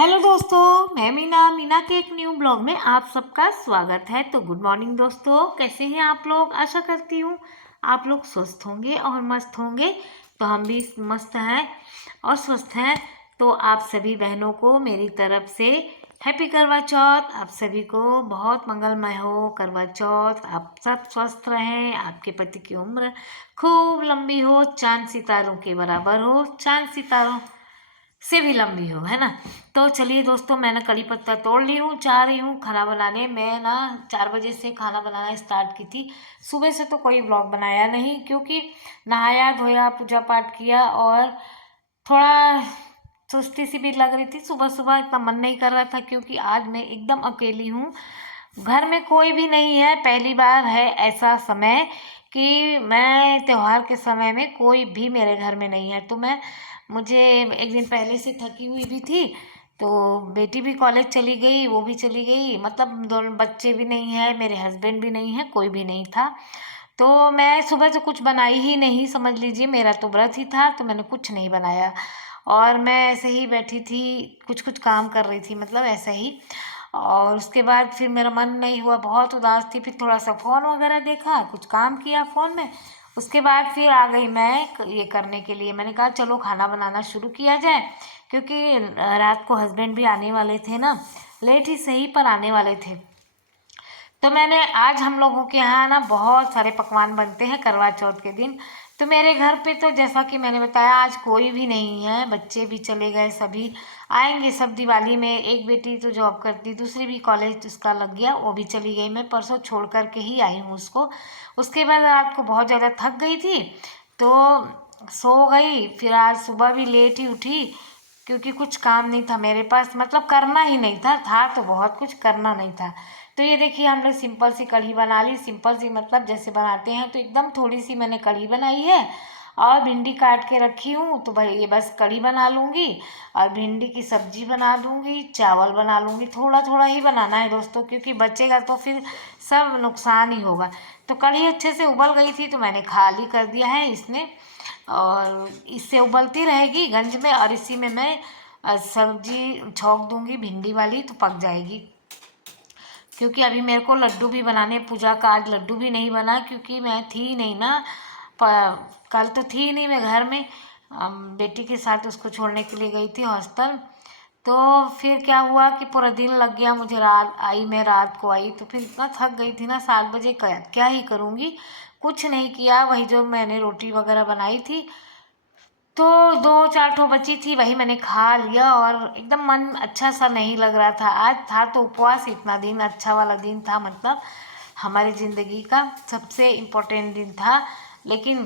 Hello दोस्तों, मैं मीना के एक न्यू ब्लॉग में आप सबका स्वागत है। तो गुड मॉर्निंग दोस्तों, कैसे हैं आप लोग। आशा करती हूँ आप लोग स्वस्थ होंगे और मस्त होंगे। तो हम भी मस्त हैं और स्वस्थ हैं। तो आप सभी बहनों को मेरी तरफ से हैप्पी करवा चौथ। आप सभी को बहुत मंगलमय हो करवा चौथ। आप सब स्वस्थ रहें, आपके पति की उम्र खूब लंबी हो, चांद सितारों के बराबर हो, चांद सितारों से भी लंबी हो, है ना। तो चलिए दोस्तों, मैंने कड़ी पत्ता तोड़ ली हूँ, जा रही हूँ खाना बनाने। मैं ना 4 बजे से खाना बनाना स्टार्ट की थी। सुबह से तो कोई व्लॉग बनाया नहीं, क्योंकि नहाया धोया, पूजा पाठ किया और थोड़ा सुस्ती सी भी लग रही थी। सुबह सुबह इतना मन नहीं कर रहा था, क्योंकि आज मैं एकदम अकेली हूँ, घर में कोई भी नहीं है। पहली बार है ऐसा समय कि मैं त्योहार के समय में कोई भी मेरे घर में नहीं है। तो मुझे एक दिन पहले से थकी हुई भी थी। तो बेटी भी कॉलेज चली गई, वो भी चली गई, मतलब दोनों बच्चे भी नहीं है, मेरे हस्बैंड भी नहीं है, कोई भी नहीं था। तो मैं सुबह से कुछ बनाई ही नहीं, समझ लीजिए मेरा तो व्रत ही था, तो मैंने कुछ नहीं बनाया। और मैं ऐसे ही बैठी थी, कुछ कुछ काम कर रही थी, मतलब ऐसे ही। और उसके बाद फिर मेरा मन नहीं हुआ, बहुत उदास थी। फिर थोड़ा सा फ़ोन वगैरह देखा, कुछ काम किया फ़ोन में। उसके बाद फिर आ गई मैं ये करने के लिए। मैंने कहा चलो खाना बनाना शुरू किया जाए, क्योंकि रात को हस्बैंड भी आने वाले थे ना, लेट ही सही पर आने वाले थे। तो मैंने आज हम लोगों के यहाँ ना बहुत सारे पकवान बनते हैं करवा चौथ के दिन। तो मेरे घर पे तो जैसा कि मैंने बताया, आज कोई भी नहीं है, बच्चे भी चले गए, सभी आएंगे सब दिवाली में। एक बेटी तो जॉब करती, दूसरी भी कॉलेज उसका लग गया, वो भी चली गई। मैं परसों छोड़ कर के ही आई हूँ उसको। उसके बाद रात को बहुत ज़्यादा थक गई थी, तो सो गई। फिर आज सुबह भी लेट ही उठी, क्योंकि कुछ काम नहीं था मेरे पास, मतलब करना ही नहीं था तो बहुत कुछ करना नहीं था। तो ये देखिए, हमने सिंपल सी कढ़ी बना ली। सिंपल सी मतलब जैसे बनाते हैं, तो एकदम थोड़ी सी मैंने कढ़ी बनाई है और भिंडी काट के रखी हूँ। तो भाई ये बस कढ़ी बना लूँगी और भिंडी की सब्जी बना दूँगी, चावल बना लूँगी। थोड़ा थोड़ा ही बनाना है दोस्तों, क्योंकि बचेगा तो फिर सब नुकसान ही होगा। तो कढ़ी अच्छे से उबल गई थी, तो मैंने खाली कर दिया है इसने, और इससे उबलती रहेगी गंज में, और इसी में मैं सब्जी छौंक दूँगी भिंडी वाली, तो पक जाएगी। क्योंकि अभी मेरे को लड्डू भी बनाने, पूजा का आज लड्डू भी नहीं बना, क्योंकि मैं थी नहीं ना। कल तो थी नहीं मैं घर में, बेटी के साथ उसको छोड़ने के लिए गई थी हॉस्टल। तो फिर क्या हुआ कि पूरा दिन लग गया मुझे। मैं रात को आई, तो फिर इतना थक गई थी ना, 7 बजे क्या ही करूँगी। कुछ नहीं किया, वही जो मैंने रोटी वगैरह बनाई थी, तो 2-4 ठो बची थी, वही मैंने खा लिया। और एकदम मन अच्छा सा नहीं लग रहा था। आज था तो उपवास, इतना दिन अच्छा वाला दिन था, मतलब हमारी ज़िंदगी का सबसे इम्पोर्टेंट दिन था। लेकिन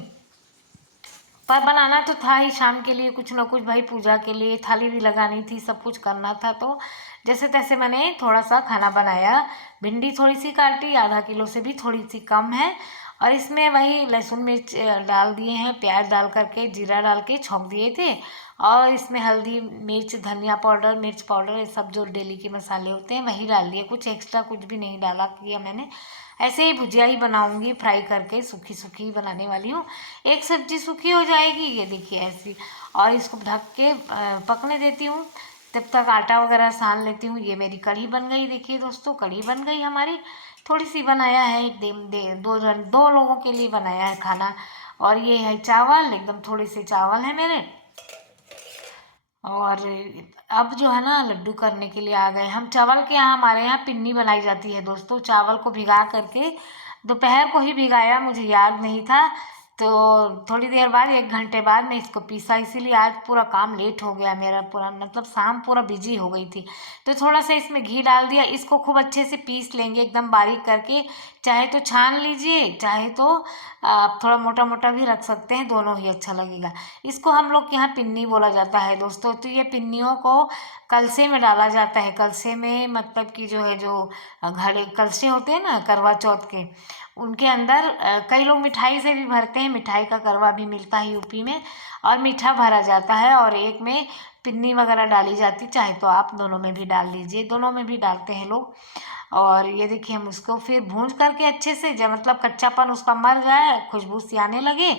पर बनाना तो था ही शाम के लिए कुछ ना कुछ, भाई पूजा के लिए थाली भी लगानी थी, सब कुछ करना था। तो जैसे तैसे मैंने थोड़ा सा खाना बनाया। भिंडी थोड़ी सी काटी, आधा किलो से भी थोड़ी सी कम है। और इसमें वही लहसुन मिर्च डाल दिए हैं, प्याज डाल करके, जीरा डाल के छौंक दिए थे। और इसमें हल्दी मिर्च धनिया पाउडर मिर्च पाउडर, ये सब जो डेली के मसाले होते हैं वही डाल दिए, कुछ एक्स्ट्रा कुछ भी नहीं डाला किया मैंने। ऐसे ही भुजिया ही बनाऊंगी, फ्राई करके सूखी सूखी ही बनाने वाली हूँ। एक सब्जी सूखी हो जाएगी, ये देखिए ऐसी। और इसको ढक के पकने देती हूँ, तब तक आटा वगैरह सान लेती हूँ। ये मेरी कढ़ी बन गई, देखिए दोस्तों कढ़ी बन गई हमारी। थोड़ी सी बनाया है, एक दो लोगों के लिए बनाया है खाना। और ये है चावल, एकदम थोड़े से चावल है मेरे। और अब जो है ना, लड्डू करने के लिए आ गए हम। चावल के यहाँ, हमारे यहाँ पिन्नी बनाई जाती है दोस्तों, चावल को भिगा करके। दोपहर को ही भिगाया, मुझे याद नहीं था। तो थोड़ी देर बाद, 1 घंटे बाद मैं इसको पीसा, इसीलिए आज पूरा काम लेट हो गया मेरा, पूरा मतलब शाम पूरा बिजी हो गई थी। तो थोड़ा सा इसमें घी डाल दिया, इसको खूब अच्छे से पीस लेंगे एकदम बारीक करके। चाहे तो छान लीजिए, चाहे तो आप थोड़ा मोटा मोटा भी रख सकते हैं, दोनों ही अच्छा लगेगा। इसको हम लोग के यहाँ पिन्नी बोला जाता है दोस्तों। तो ये पिन्नियों को कलसे में डाला जाता है। कलसे में मतलब कि जो है, जो घड़े कलसे होते हैं ना करवा चौथ के, उनके अंदर कई लोग मिठाई से भी भरते हैं, मिठाई का करवा भी मिलता है यूपी में, और मीठा भरा जाता है, और एक में पिन्नी वगैरह डाली जाती। चाहे तो आप दोनों में भी डाल लीजिए, दोनों में भी डालते हैं लोग। और ये देखिए, हम उसको फिर भूंज करके अच्छे से, जब मतलब कच्चापन उसका मर जाए, खुशबू सी आने लगे,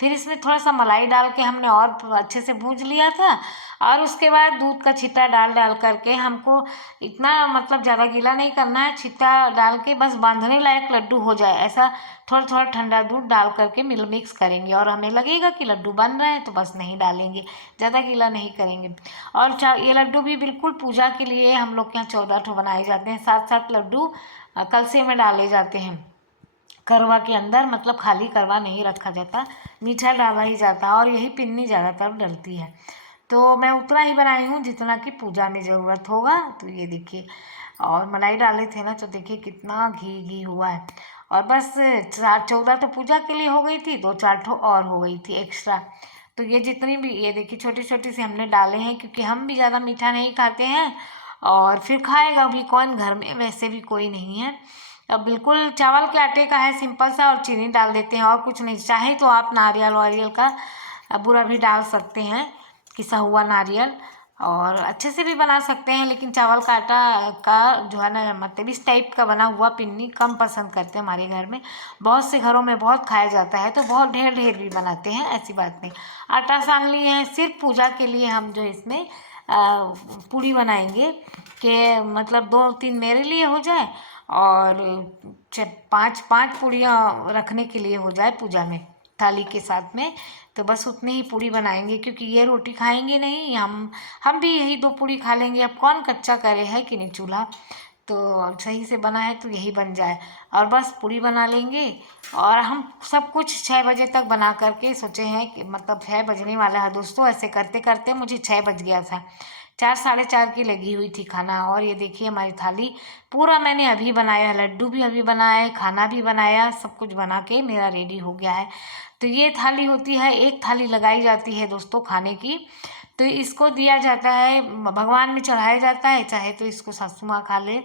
फिर इसमें थोड़ा सा मलाई डाल के हमने और अच्छे से भूज लिया था। और उसके बाद दूध का छिट्टा डाल डाल करके हमको इतना मतलब ज़्यादा गीला नहीं करना है, छिट्टा डाल के बस बांधने लायक लड्डू हो जाए ऐसा थोड़ा थोड़ा ठंडा दूध डाल करके मिक्स करेंगे। और हमें लगेगा कि लड्डू बन रहे हैं तो बस नहीं डालेंगे, ज़्यादा गीला नहीं करेंगे। और ये लड्डू भी बिल्कुल पूजा के लिए हम लोग के यहाँ 14 ठो बनाए जाते हैं। 7 लड्डू कलसे में डाले जाते हैं करवा के अंदर, मतलब खाली करवा नहीं रखा जाता, मीठा डाला ही जाता है। और यही पिन्नी ज़्यादातर डलती है। तो मैं उतना ही बनाई हूँ जितना कि पूजा में ज़रूरत होगा। तो ये देखिए, और मलाई डाले थे ना तो देखिए कितना घी घी हुआ है। और बस 14 तो पूजा के लिए हो गई थी, 2-4 ठो और हो गई थी एक्स्ट्रा। तो ये जितनी भी ये देखिए छोटी छोटी सी हमने डाले हैं, क्योंकि हम भी ज़्यादा मीठा नहीं खाते हैं और फिर खाएगा भी कौन, घर में वैसे भी कोई नहीं है। अब बिल्कुल चावल के आटे का है सिंपल सा, और चीनी डाल देते हैं और कुछ नहीं। चाहे तो आप नारियल वारियल का बूरा भी डाल सकते हैं, पिसा हुआ नारियल, और अच्छे से भी बना सकते हैं। लेकिन चावल का आटा का जो है ना, मतलब इस टाइप का बना हुआ पिन्नी कम पसंद करते हैं हमारे घर में। बहुत से घरों में बहुत खाया जाता है, तो बहुत ढेर ढेर भी बनाते हैं, ऐसी बात नहीं। आटा सान लिए हैं, सिर्फ पूजा के लिए हम जो इसमें पूड़ी बनाएंगे कि मतलब 2-3 मेरे लिए हो जाए और 5 पूड़ियाँ रखने के लिए हो जाए पूजा में थाली के साथ में। तो बस उतनी ही पूड़ी बनाएंगे, क्योंकि ये रोटी खाएंगे नहीं, हम भी यही 2 पूड़ी खा लेंगे। अब कौन कच्चा करे, है कि नहीं चूल्हा, तो सही से बना है तो यही बन जाए। और बस पूड़ी बना लेंगे। और हम सब कुछ 6 बजे तक बना करके सोचे हैं कि मतलब 6 बजने वाला है दोस्तों। ऐसे करते करते मुझे 6 बज गया था, 4 साढ़े 4 की लगी हुई थी खाना। और ये देखिए हमारी थाली पूरा मैंने अभी बनाया, लड्डू भी अभी बनाए, खाना भी बनाया, सब कुछ बना के मेरा रेडी हो गया है। तो ये थाली होती है, एक थाली लगाई जाती है दोस्तों खाने की। तो इसको दिया जाता है, भगवान में चढ़ाया जाता है, चाहे तो इसको सासू माँ खा ले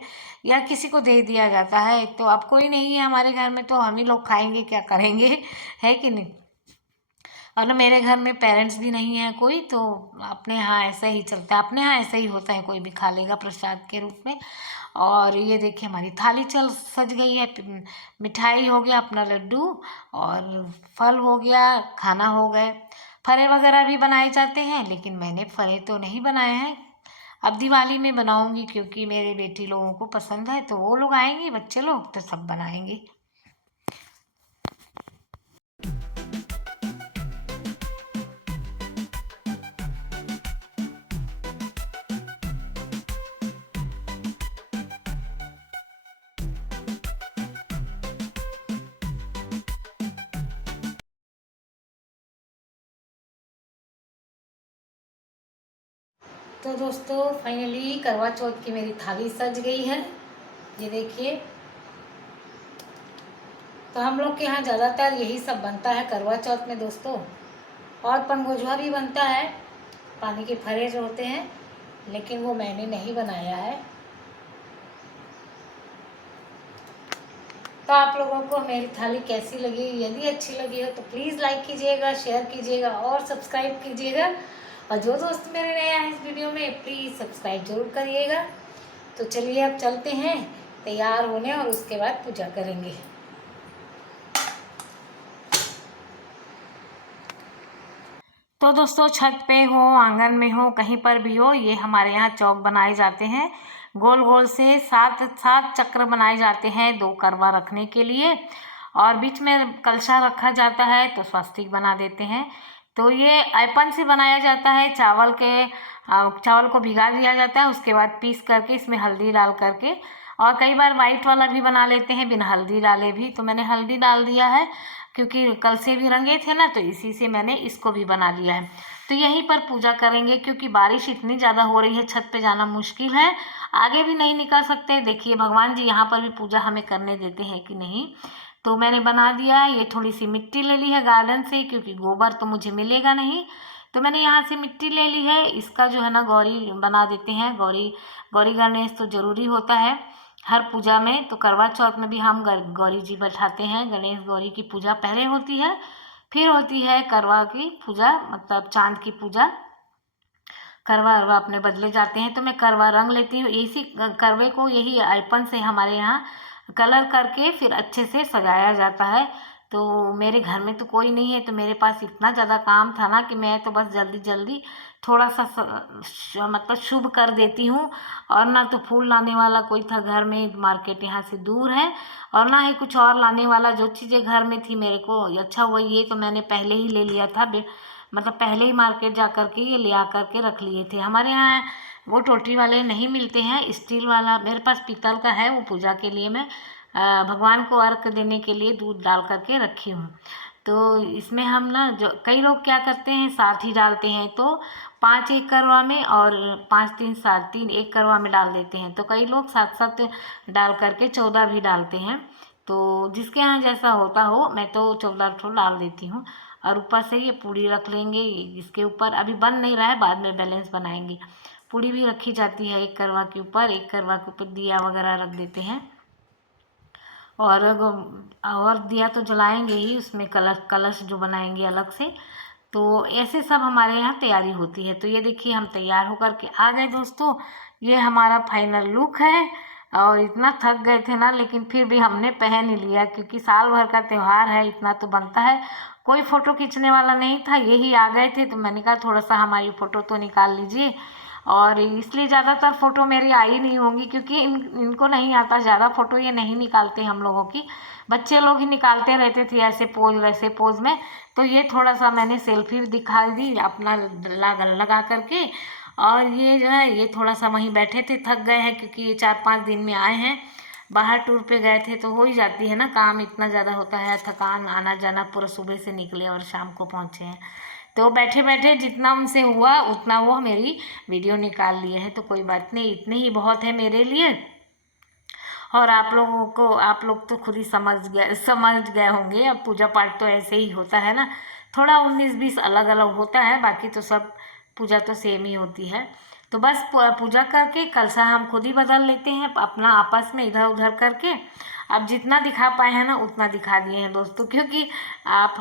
या किसी को दे दिया जाता है। तो अब कोई नहीं है हमारे घर में तो हम ही लोग खाएंगे, क्या करेंगे, है कि नहीं। और ना मेरे घर में पेरेंट्स भी नहीं है कोई, तो अपने यहाँ ऐसा ही चलता है, अपने यहाँ ऐसा ही होता है, कोई भी खा लेगा प्रसाद के रूप में। और ये देखिए हमारी थाली सज गई है। मिठाई हो गया, अपना लड्डू और फल हो गया, खाना हो गए। फरे वगैरह भी बनाए जाते हैं, लेकिन मैंने फरे तो नहीं बनाए हैं। अब दिवाली में बनाऊंगी, क्योंकि मेरे बेटी लोगों को पसंद है, तो वो लोग आएंगे, बच्चे लोग, तो सब बनाएंगे। तो दोस्तों फाइनली करवा चौथ की मेरी थाली सज गई है, ये देखिए। तो हम लोग के यहाँ ज़्यादातर यही सब बनता है करवा चौथ में दोस्तों। और पनगोझवा भी बनता है, पानी के फरे जो होते हैं, लेकिन वो मैंने नहीं बनाया है। तो आप लोगों को मेरी थाली कैसी लगी, यदि अच्छी लगी हो तो प्लीज़ लाइक कीजिएगा, शेयर कीजिएगा और सब्सक्राइब कीजिएगा। और जो दोस्त मेरे नए आए इस वीडियो में, प्लीज़ सब्सक्राइब जरूर करिएगा। तो चलिए अब चलते हैं तैयार होने, और उसके बाद पूजा करेंगे। तो दोस्तों छत पे हो, आंगन में हो, कहीं पर भी हो, ये हमारे यहाँ चौक बनाए जाते हैं। गोल गोल से 7 चक्र बनाए जाते हैं 2 करवा रखने के लिए। और बीच में कलशा रखा जाता है, तो स्वस्तिक बना देते हैं। तो ये ऐपन से बनाया जाता है, चावल को भिगा दिया जाता है, उसके बाद पीस करके इसमें हल्दी डाल करके। और कई बार वाइट वाला भी बना लेते हैं बिना हल्दी डाले भी, तो मैंने हल्दी डाल दिया है, क्योंकि कल से भी रंगे थे ना, तो इसी से मैंने इसको भी बना लिया है। तो यहीं पर पूजा करेंगे, क्योंकि बारिश इतनी ज़्यादा हो रही है, छत पे जाना मुश्किल है, आगे भी नहीं निकल सकते। देखिए भगवान जी यहाँ पर भी पूजा हमें करने देते हैं कि नहीं। तो मैंने बना दिया है। ये थोड़ी सी मिट्टी ले ली है गार्डन से, क्योंकि गोबर तो मुझे मिलेगा नहीं, तो मैंने यहाँ से मिट्टी ले ली है। इसका जो है ना गौरी बना देते हैं, गौरी गणेश तो ज़रूरी होता है हर पूजा में। तो करवा चौथ में भी हम गौरी जी बैठाते हैं। गणेश गौरी की पूजा पहले होती है, फिर होती है करवा की पूजा, मतलब चांद की पूजा। करवा अरवा अपने बदले जाते हैं, तो मैं करवा रंग लेती हूँ। इसी करवे को यही आइपन से हमारे यहाँ कलर करके फिर अच्छे से सजाया जाता है। तो मेरे घर में तो कोई नहीं है, तो मेरे पास इतना ज़्यादा काम था ना कि मैं तो बस जल्दी जल्दी थोड़ा सा मतलब शुभ कर देती हूँ। और ना तो फूल लाने वाला कोई था घर में, मार्केट यहाँ से दूर है, और ना ही कुछ और लाने वाला। जो चीज़ें घर में थी मेरे को अच्छा हुआ ये तो मैंने पहले ही ले लिया था, मतलब पहले ही मार्केट जा कर के ये ले आ कर के रख लिए थे। हमारे यहाँ वो टोटी वाले नहीं मिलते हैं, स्टील वाला मेरे पास पीतल का है, वो पूजा के लिए मैं भगवान को अर्घ देने के लिए दूध डाल करके रखी हूँ। तो इसमें हम ना जो कई लोग क्या करते हैं साथ ही डालते हैं, तो 5 एक करवा में और 5 3 7 3 एक करवा में डाल देते हैं। तो कई लोग साथ साथ डाल करके 14 भी डालते हैं। तो जिसके यहाँ जैसा होता हो, मैं तो 14 ठो डाल देती हूँ। और ऊपर से ये पूड़ी रख लेंगे, इसके ऊपर अभी बन नहीं रहा है, बाद में बैलेंस बनाएंगे। पूड़ी भी रखी जाती है एक करवा के ऊपर, एक करवा के ऊपर दिया वगैरह रख देते हैं। और दिया तो जलाएंगे ही, उसमें कलश कलश जो बनाएंगे अलग से। तो ऐसे सब हमारे यहाँ तैयारी होती है। तो ये देखिए हम तैयार होकर के आ गए दोस्तों, ये हमारा फाइनल लुक है। और इतना थक गए थे ना, लेकिन फिर भी हमने पहन ही लिया, क्योंकि साल भर का त्यौहार है, इतना तो बनता है। कोई फ़ोटो खींचने वाला नहीं था, यही आ गए थे, तो मैंने कहा थोड़ा सा हमारी फ़ोटो तो निकाल लीजिए। और इसलिए ज़्यादातर फ़ोटो मेरी आई नहीं होंगी, क्योंकि इनको नहीं आता ज़्यादा फ़ोटो, ये नहीं निकालते हम लोगों की। बच्चे लोग ही निकालते रहते थे ऐसे पोज वैसे पोज में। तो ये थोड़ा सा मैंने सेल्फी दिखा दी अपना लगा करके। और ये जो है ये थोड़ा सा वहीं बैठे थे, थक गए हैं, क्योंकि ये 4-5 दिन में आए हैं, बाहर टूर पे गए थे, तो हो ही जाती है ना, काम इतना ज़्यादा होता है, थकान आना जाना, पूरा सुबह से निकले और शाम को पहुँचे हैं। तो बैठे बैठे जितना उनसे हुआ उतना वो मेरी वीडियो निकाल लिए हैं। तो कोई बात नहीं, इतने ही बहुत है मेरे लिए। और आप लोगों को, आप लोग तो खुद ही समझ गए होंगे, अब पूजा पाठ तो ऐसे ही होता है ना, थोड़ा 19-20 अलग अलग होता है, बाकी तो सब पूजा तो सेम ही होती है। तो बस पूजा करके कलशा हम खुद ही बदल लेते हैं अपना आपस में इधर उधर करके। अब जितना दिखा पाए हैं ना उतना दिखा दिए हैं दोस्तों, क्योंकि आप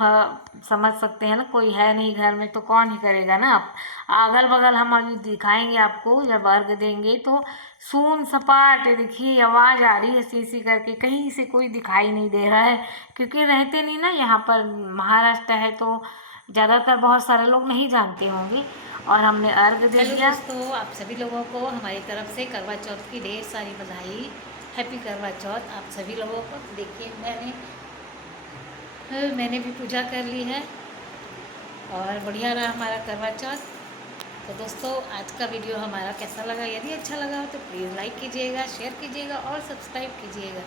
समझ सकते हैं ना, कोई है नहीं घर में तो कौन ही करेगा ना। आप अगल बगल हम अभी दिखाएंगे आपको, जब अर्घ देंगे तो सून सपाट देखिए आवाज़ आ रही है सी सी करके, कहीं से कोई दिखाई नहीं दे रहा है, क्योंकि रहते नहीं ना यहाँ पर, महाराष्ट्र है तो ज़्यादातर बहुत सारे लोग नहीं जानते होंगे। और हमने अर्घ दे दिया। हेलो दोस्तों, आप सभी लोगों को हमारी तरफ से करवा चौथ की ढेर सारी बधाई। हैप्पी करवा चौथ आप सभी लोगों को। देखिए मैंने भी पूजा कर ली है और बढ़िया रहा हमारा करवा चौथ। तो दोस्तों आज का वीडियो हमारा कैसा लगा, यदि अच्छा लगा हो तो प्लीज़ लाइक कीजिएगा, शेयर कीजिएगा और सब्सक्राइब कीजिएगा।